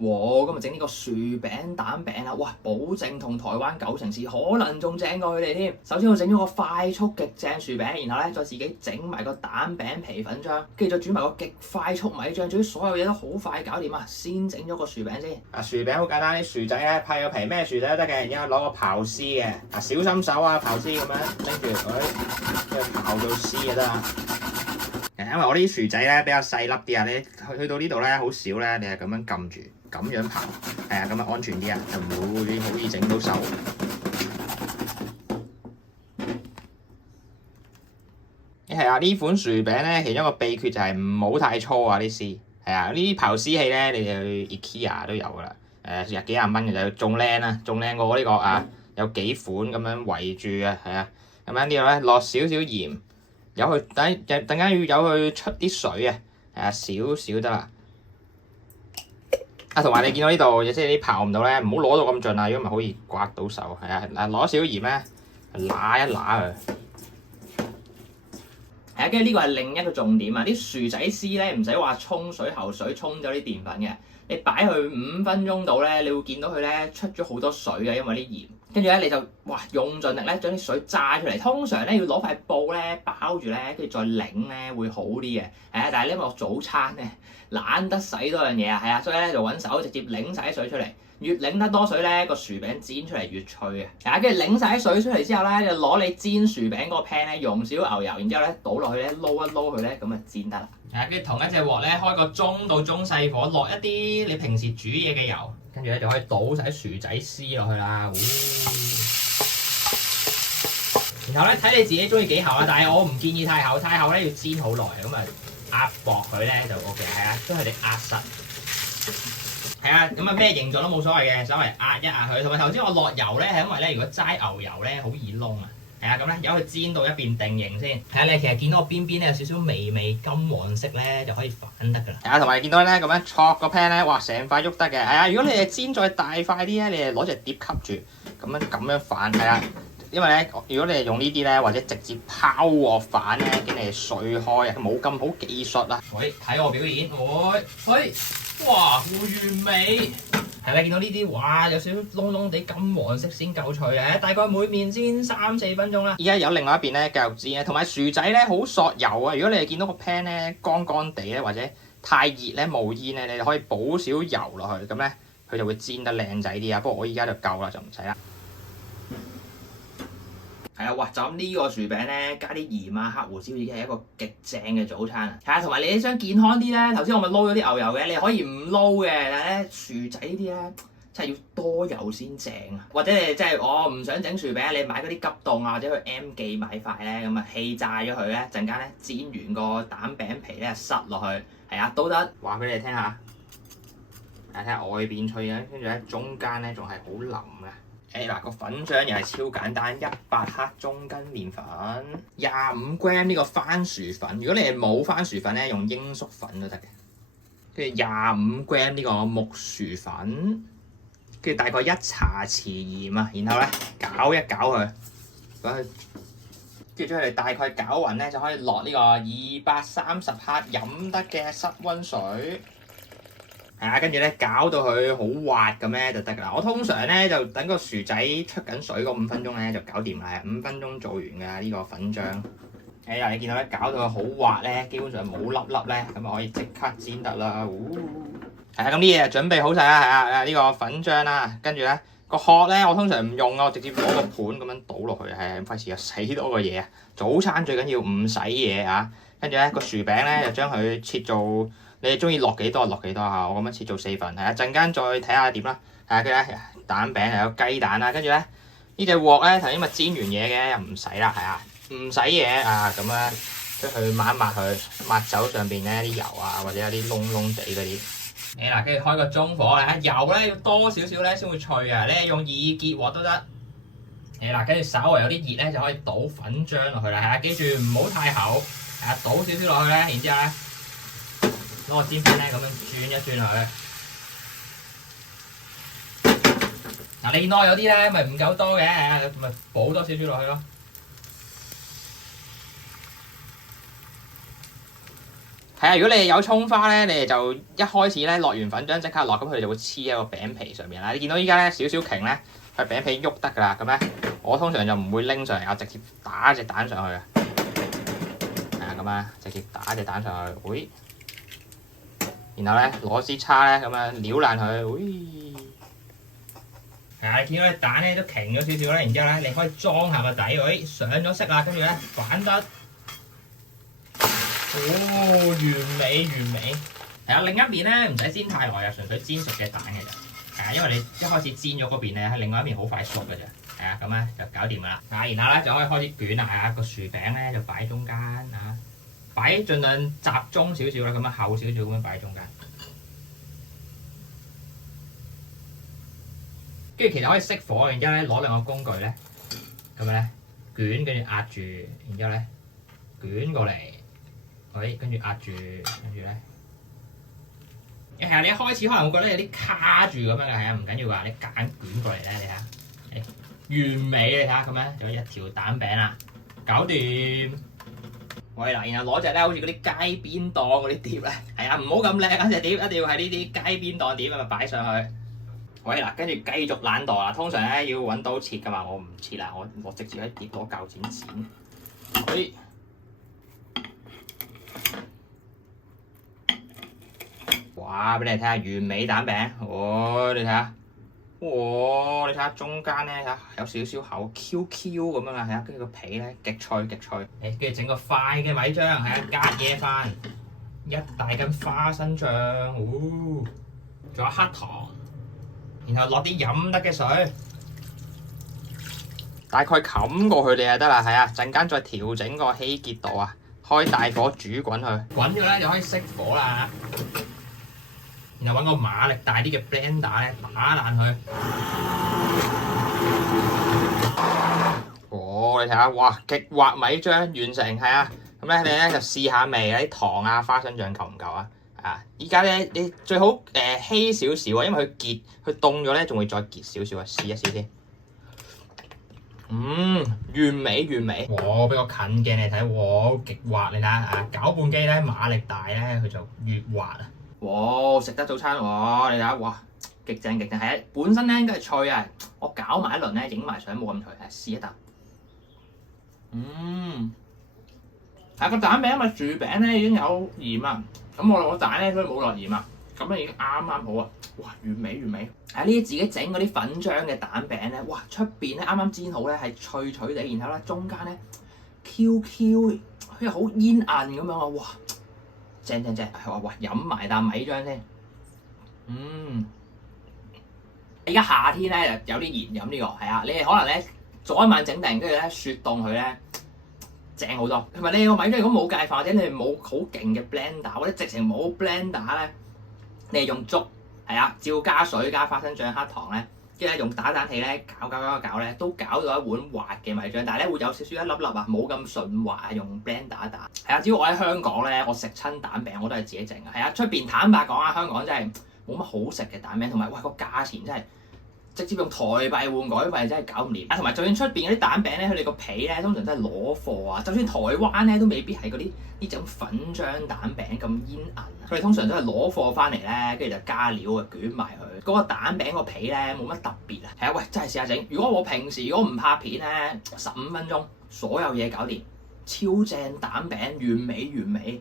哇！今日整呢個薯餅蛋餅啦，哇！保證同台灣九成試，可能仲正過佢哋添。首先我整咗個快速極正薯餅，然後咧再自己整埋個蛋餅皮粉漿，跟住再煮埋個極快速米醬，總之所有嘢都好快搞掂啊！先整咗個薯餅先。薯餅好簡單，啲薯仔咧派個皮，咩薯仔都得嘅，然後攞個刨絲嘅，小心手啊，刨絲咁樣拎住佢，跟住刨到絲就得啦。因為我啲薯仔咧比較細粒啲啊，你去到呢度咧好少咧，你係咁樣撳住，咁樣刨，係啊，咁樣安全啲啊，就唔會好易整到手。係啊，呢款薯餅咧，其中一個秘訣就係唔好太粗啊啲絲。係啊，呢啲刨絲器咧，你哋去 IKEA 都有噶啦，幾廿蚊嘅就仲靚啊，仲靚過呢個啊，有幾款咁樣圍住啊，係啊，咁樣呢度咧落少少鹽。有佢等陣間要有佢出啲水啊，係啊，少少得啦。同埋你見到呢度，即係啲刨唔到咧，唔好攞到咁盡啊，如果唔係好易刮到手。係啊，攞少少鹽咧，揦一揦佢。係啊，跟住呢個係另一個重點啊！啲薯仔絲咧唔使話沖水喉水沖咗啲澱粉嘅，你擺去5分鐘度咧，你會見到佢咧出咗好多水嘅，因為啲鹽。跟住咧你就用盡力咧將啲水揸出嚟。通常咧要攞塊布咧包住咧，跟住再擰咧會好啲嘅。但係呢個早餐咧懶得洗多樣嘢啊，係啊，所以咧就揾手直接擰晒啲水出嚟。越擰得多水咧，個薯餅煎出嚟越脆嘅。跟住擰晒啲水出嚟之後咧，就攞你煎薯餅嗰個 pan 咧，用少少牛油，然之後咧倒落去咧撈一撈佢咧，咁就煎得啦。跟住同一隻鑊咧，開個中到中細火，落一啲你平時煮嘢嘅油，跟住咧就可以倒晒薯仔絲落去啦。然後咧睇你自己中意幾厚啦，但係我唔建議太厚，太厚咧要煎好耐，咁啊壓薄佢咧就 OK。係啊，都係你壓實。係啊，咁啊咩形狀都冇所謂嘅，稍微壓一壓佢。同埋頭先我落油咧，係因為咧如果齋牛油咧好易燶啊。係啊，咁咧由佢煎到一邊定型先。係啊，你其實見到個邊邊咧有少少微微金黃色咧，就可以反得㗎啦。係啊，同埋你見到咧咁樣戳個 pan 咧，哇成塊喐得嘅。係啊，如果你係煎再大塊啲咧，你係攞隻碟吸住，咁樣反。係啊，因為咧如果你係用呢啲咧，或者直接拋鑊反咧，驚你碎開啊，冇咁好技術啊。喂，睇我表演，喂。哇，完美！係咪見到呢啲？哇，有少少燶燶地金黃色先夠脆嘅，大概每面煎3-4分鐘啦。而家有另外一邊咧繼續煎啊，同埋薯仔咧好索油啊！如果你係見到個 pan 咧乾乾地咧，或者太熱咧冒煙咧，你就可以補少油落去，咁咧佢就會煎得靚仔啲啊。不過我依家就夠啦，就唔使啦。係啊，哇！就咁呢個薯餅咧，加啲鹽啊、黑胡椒已經係一個極正嘅早餐啊！係啊，同埋你想健康啲咧，頭先我咪撈咗啲牛油嘅，你可以唔撈嘅，但係咧薯仔呢啲咧真係要多油先正啊！或者你真係我唔想整薯餅，你買嗰啲急凍啊，或者去 M 記買塊咧，咁啊氣炸咗佢咧，陣間咧煎完個蛋餅皮咧塞落去，係啊都得。話俾你聽下，睇下外邊脆嘅，跟住咧中間咧仲係好腍嘅。嗱，個粉漿又係超簡單，100克中筋麵粉，25g 呢個番薯粉。如果你係冇番薯粉咧，用鷹粟粉都得嘅。跟住25g 呢個木薯粉，跟住大概1茶匙鹽啊，然後咧攪一攪佢，跟住將佢大概攪勻咧，就可以落呢個230克飲得嘅室溫水。係啊，跟住咧搞到佢好滑咁咧就得㗎啦。我通常咧就等個薯仔出緊水嗰5分鐘咧就搞掂啦，5分鐘做完㗎呢個粉漿。係啊，你見到咧搞到佢好滑咧，基本上冇粒粒咧，咁啊可以即刻煎得啦。係啊，咁啲嘢準備好晒啦，係啊，呢個粉漿啦，跟住咧個殼咧我通常唔用啊，我直接攞個盤咁樣倒落去，係費事又洗多個嘢啊。早餐最緊要唔洗嘢啊。跟住咧個薯餅咧就將佢切做。你中意落幾多落幾多嚇，我咁樣切做4份，係啊，陣間再睇下點啦。係啊，跟住咧蛋餅係有雞蛋啦，跟住咧呢隻鑊咧頭先咪煎完嘢嘅，又唔使啦，係啊，唔使嘢啊，咁樣將佢抹一抹佢，抹走上邊咧啲油啊，或者有啲燶燶地嗰啲。嗱，跟住開個中火啦，油咧要多少少咧先會脆啊，你用2結鑊都得。嗱，跟住稍微有啲熱咧就可以倒粉漿落去啦，係啊，記住唔好太厚，係啊，倒少少落去咧，然之後咧。攞個煎餅咧咁樣轉一轉佢。嗱，你見到有啲咧咪唔夠多嘅，咪補多少少落去咯。係啊，如果你哋有葱花咧，你哋就一開始咧落完粉漿即刻落，咁佢哋就會黐喺個餅皮上面啦。你見到依家咧少少瓊咧，佢餅皮喐得㗎啦。咁咧，我通常就唔會拎上嚟，我直接打隻蛋上去嘅。係啊，咁啊，直接打隻蛋上去，喂！然後咧攞支叉咧咁樣撩爛佢，喂！係啊，你見到啲蛋咧都瓊咗少少啦，然之後咧你可以裝下個底，喂，上咗色啦，跟住咧反得。哦，完美完美，係啊！另一邊咧唔使煎太耐啊，純粹煎熟嘅蛋嘅啫。係啊，因為你一開始煎咗嗰邊咧，喺另外一邊好快熟嘅啫。係啊，咁咧就搞掂啦。啊，然後咧就可以開始捲啦。係啊，個薯餅咧就擺中間啊，擺盡量集中少少啦，咁樣厚少少咁樣擺中間。跟住其實可以熄火，然之後咧攞兩個工具咧，咁樣咧捲，跟住壓住，然之後咧捲過嚟。跟住壓住，跟住咧，係啊！你一開始可能會覺得有啲卡住咁樣嘅，係啊，唔緊要㗎，你夾硬捲過嚟咧，你睇下，完美你睇下咁樣，就一條蛋餅啦，搞掂。喂嗱，然後攞隻咧，好似嗰啲街邊檔嗰啲碟咧，係啊，唔好咁靚啊隻碟，一定要係呢啲街邊檔碟咁啊擺上去。喂嗱，跟住繼續懶惰啦，通常咧要揾刀切㗎嘛，我唔切啦，我直接喺碟攞鉸剪剪。喂！哇！俾你睇下完美蛋餅，你睇下，你睇下中間咧，睇下有少少厚 QQ 咁樣啊，係啊，跟住個皮咧極脆極脆。跟住整個塊嘅米漿，係啊，隔夜飯，一大斤花生醬，仲有黑糖，然後落啲飲得嘅水，大概冚過去你就得啦，係啊，陣間再調整個稀結度啊，開大火煮滾佢，滾咗咧就可以熄火啦。然後揾個馬力大啲嘅 blender 咧打爛佢。你睇下，哇！極滑米漿完成，係啊。咁咧你咧就試下味，啲糖啊、花生醬夠唔夠啊？啊！依家咧你最好稀少少啊，因為佢結，佢凍咗咧仲會再結少少啊，試一試先。完美完美。俾個近鏡你睇，極滑，你睇下啊！攪拌機咧馬力大咧，佢就越滑啊！食得早餐喎！你睇下，哇，極正極正，係啊！本身咧應該係脆啊，我攪埋一輪咧，影埋相冇咁脆，試一啖。係個蛋餅，因為薯餅咧已經有鹽啦，咁我落個蛋咧所以冇落鹽啊，咁咧已經啱啱好啊！哇，完美完美！呢啲自己整嗰啲粉漿嘅蛋餅咧，哇，出邊咧啱啱煎好咧係脆脆地，然後咧中間咧 QQ， 好似好煙韌咁樣啊！哇！正，哇！飲埋啖米漿先。而家夏天咧有啲熱飲呢個，係啊，你哋可能咧早一晚整定，跟住咧雪凍佢咧，正好多。同埋你個米漿如果冇介飯，或者你冇好勁嘅 blender，或者直情冇 blender 咧，你係用竹，係啊，照加水加花生醬黑糖咧，跟住咧用打蛋器咧攪咧，都攪到一碗滑嘅米漿，但係咧會有少少一粒粒啊，冇咁順滑，用 blender 打。係啊，只要我喺香港咧，我食親蛋餅我都係自己整嘅。係啊，出邊坦白講啊，香港真係冇乜好食嘅蛋餅，同埋喂個價錢真係直接用台幣換改幣真係搞唔掂。同埋就算出邊嗰啲蛋餅咧，佢哋個皮咧通常都係攞貨啊，就算台灣咧都未必係嗰啲呢種粉漿蛋餅咁煙韌啊，佢哋通常都係攞貨翻嚟咧，跟住就加料啊捲埋佢。嗰個蛋餅個皮咧冇乜特別啊。係啊，喂，真係試下整。如果我平時如果唔拍片咧，15分鐘所有嘢搞掂，超正蛋餅，完美完美。